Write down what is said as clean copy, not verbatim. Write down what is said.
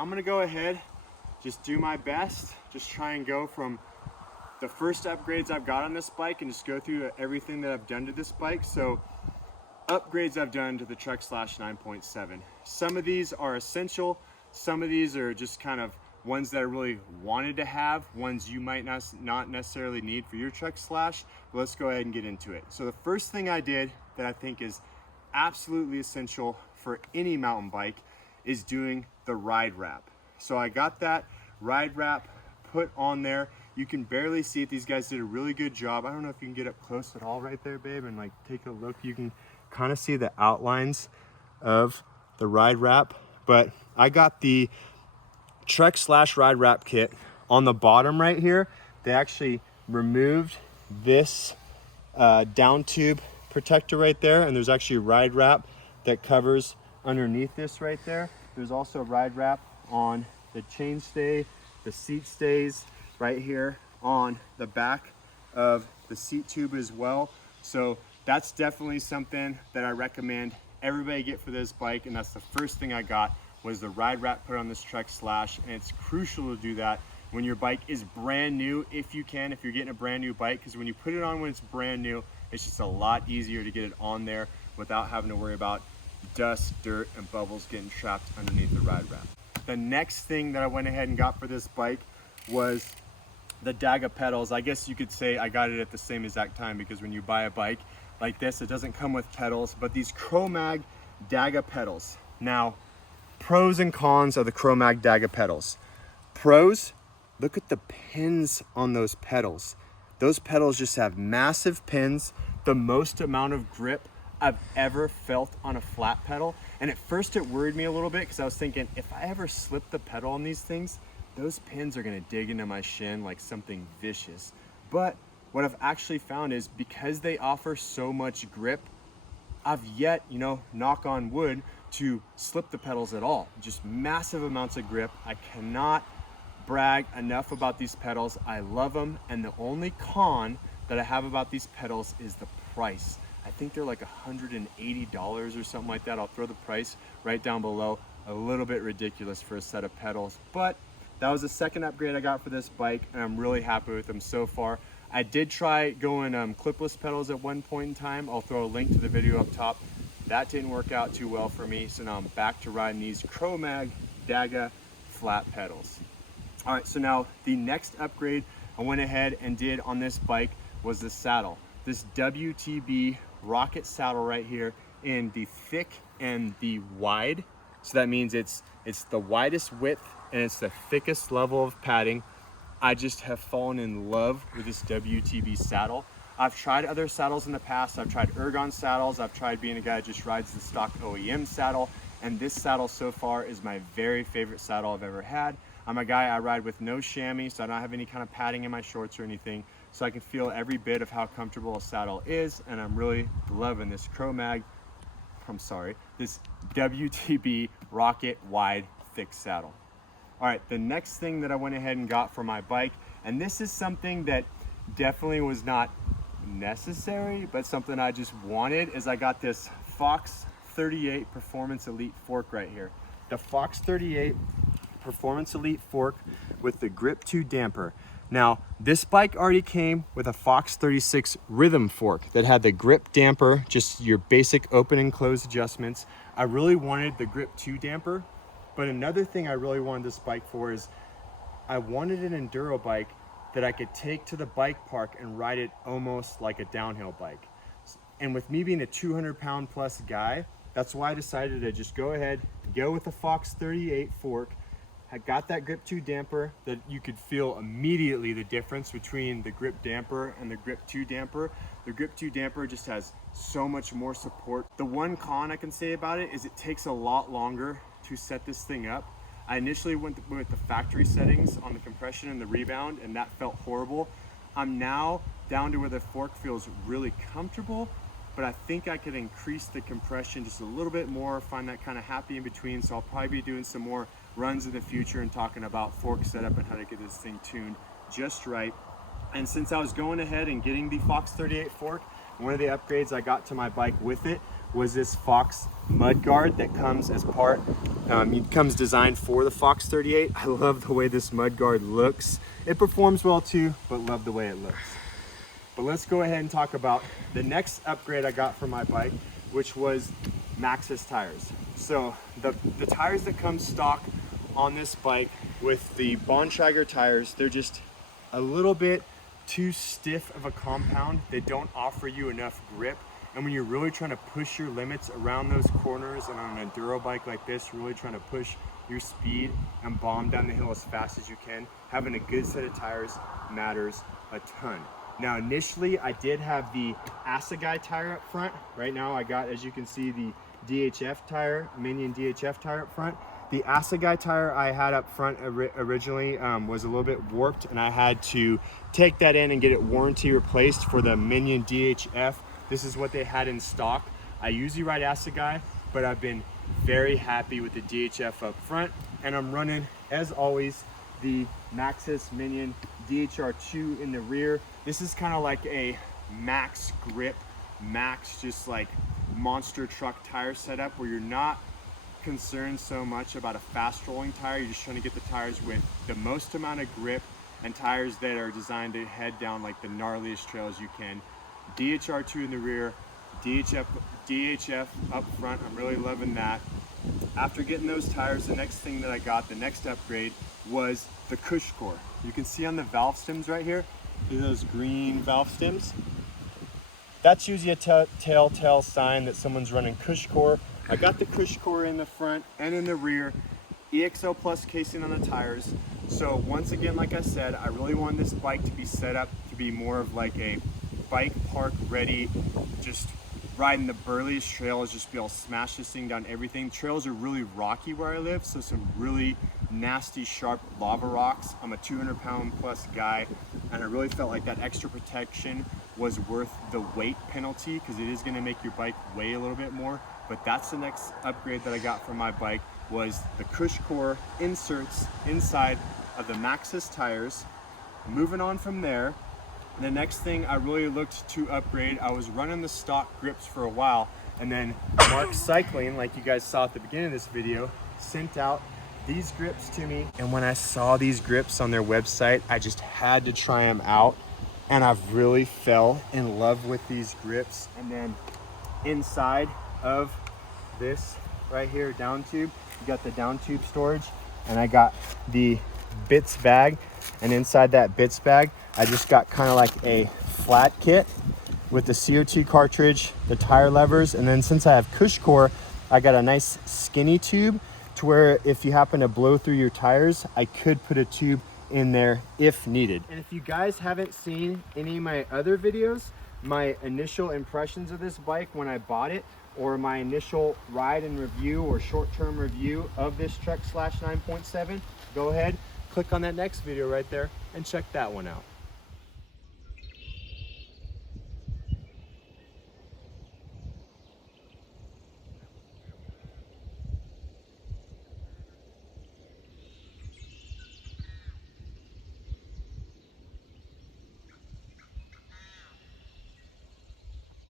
I'm gonna go ahead, just do my best, just try and go from the first upgrades I've got on this bike and just go through everything that I've done to this bike. So upgrades I've done to the Trek Slash 9.7. Some of these are essential. Some of these are just kind of ones that I really wanted to have, ones you might not necessarily need for your Trek Slash. But let's go ahead and get into it. So the first thing I did that I think is absolutely essential for any mountain bike is doing the ride wrap. So I got that ride wrap put on there. You can barely see it. These guys did a really good job. I don't know if you can get up close at all right there, babe, and like take a look. You can kind of see the outlines of the ride wrap, but I got the Trek Slash ride wrap kit. On the bottom right here, they actually removed this down tube protector right there, and there's actually ride wrap that covers underneath this right there. There's also ride wrap on the chainstay, the seat stays right here on the back of the seat tube as well. So that's definitely something that I recommend everybody get for this bike, and that's the first thing I got was the ride wrap put on this Trek Slash. And it's crucial to do that when your bike is brand new, if you can, if you're getting a brand new bike, because when you put it on when it's brand new, it's just a lot easier to get it on there without having to worry about dust, dirt, and bubbles getting trapped underneath the ride wrap. The next thing that I went ahead and got for this bike was the Dagga pedals. I guess you could say I got it at the same exact time, because when you buy a bike like this, it doesn't come with pedals, but these Chromag Dagga pedals. Now, pros and cons of the Chromag Dagga pedals. Pros, look at the pins on those pedals. Those pedals just have massive pins, the most amount of grip I've ever felt on a flat pedal. And at first it worried me a little bit, because I was thinking, if I ever slip the pedal on these things, those pins are gonna dig into my shin like something vicious. But what I've actually found is, because they offer so much grip, I've yet, knock on wood, to slip the pedals at all. Just massive amounts of grip. I cannot brag enough about these pedals. I love them, and the only con that I have about these pedals is the price. I think they're like $180 or something like that. I'll throw the price right down below. A little bit ridiculous for a set of pedals, but that was the second upgrade I got for this bike, and I'm really happy with them so far. I did try going clipless pedals at one point in time. I'll throw a link to the video up top. That didn't work out too well for me, so now I'm back to riding these Chromag Dagga flat pedals. All right, so now the next upgrade I went ahead and did on this bike was the saddle. This WTB Rocket Saddle right here in the thick and the wide. So that means it's the widest width and it's the thickest level of padding. I just have fallen in love with this WTB saddle. I've tried other saddles in the past. I've tried ergon saddles. I've tried being a guy that just rides the stock OEM saddle. And this saddle so far is my very favorite saddle I've ever had. I'm a guy, I ride with no chamois, so I don't have any kind of padding in my shorts or anything. So I can feel every bit of how comfortable a saddle is. And I'm really loving this this WTB Rocket Wide Thick Saddle. All right, the next thing that I went ahead and got for my bike, and this is something that definitely was not necessary, but something I just wanted, is I got this Fox 38 Performance Elite fork right here. The Fox 38 Performance Elite fork with the Grip 2 damper. Now, this bike already came with a Fox 36 Rhythm fork that had the grip damper, just your basic open and close adjustments. I really wanted the Grip 2 damper, but another thing I really wanted this bike for is I wanted an enduro bike that I could take to the bike park and ride it almost like a downhill bike. And with me being a 200-pound plus guy, that's why I decided to just go ahead, go with the Fox 38 fork. I got that Grip 2 damper that you could feel immediately the difference between the Grip damper and the Grip 2 damper. The Grip 2 damper just has so much more support. The one con I can say about it is it takes a lot longer to set this thing up. I initially went with the factory settings on the compression and the rebound, and that felt horrible. I'm now down to where the fork feels really comfortable, but I think I could increase the compression just a little bit more, find that kind of happy in between. So I'll probably be doing some more runs in the future and talking about fork setup and how to get this thing tuned just right. And since I was going ahead and getting the Fox 38 fork, one of the upgrades I got to my bike with it was this Fox mud guard that comes as part, it comes designed for the Fox 38. I love the way this mud guard looks. It performs well too, but love the way it looks. But let's go ahead and talk about the next upgrade I got for my bike, which was Maxxis Tires. So the tires that come stock on this bike with the Bontrager tires, they're just a little bit too stiff of a compound. They don't offer you enough grip. And when you're really trying to push your limits around those corners and on an enduro bike like this, really trying to push your speed and bomb down the hill as fast as you can, having a good set of tires matters a ton. Now initially I did have the Assegai tire up front. Right now I got, as you can see, the DHF tire, Minion DHF tire up front. The Assegai tire I had up front originally was a little bit warped, and I had to take that in and get it warranty replaced for the Minion DHF. This is what they had in stock. I usually ride Assegai, but I've been very happy with the DHF up front, and I'm running, as always, the Maxxis Minion DHR2 in the rear. This is kind of like a max grip, max just like monster truck tire setup where you're not concerned so much about a fast rolling tire. You're just trying to get the tires with the most amount of grip and tires that are designed to head down like the gnarliest trails you can. DHR2 in the rear, DHF up front. I'm really loving that. After getting those tires, the next thing that I got, the next upgrade, was the Cushcore. You can see on the valve stems right here, those green valve stems. That's usually a telltale sign that someone's running Cushcore. I got the Cushcore in the front and in the rear, EXL Plus casing on the tires. So once again, like I said, I really want this bike to be set up to be more of like a bike park ready, just riding the burliest trails, just be able to smash this thing down everything. Trails are really rocky where I live, so some really nasty, sharp lava rocks. I'm a 200-pound plus guy, and I really felt like that extra protection was worth the weight penalty, because it is going to make your bike weigh a little bit more. But that's the next upgrade that I got from my bike, was the Cushcore inserts inside of the Maxxis tires. Moving on from there, the next thing I really looked to upgrade, I was running the stock grips for a while, and then Marque Cycling, like you guys saw at the beginning of this video, sent out these grips to me. And when I saw these grips on their website, I just had to try them out, and I've really fell in love with these grips. And then inside of this right here, down tube, you got the down tube storage, and I got the bits bag, and inside that bits bag I just got kind of like a flat kit with the CO2 cartridge, the tire levers, and then since I have Cushcore, I got a nice skinny tube to where if you happen to blow through your tires, I could put a tube in there if needed. And if you guys haven't seen any of my other videos, my initial impressions of this bike when I bought it, or my initial ride and review or short-term review of this Trek / 9.7, go ahead, click on that next video right there and check that one out.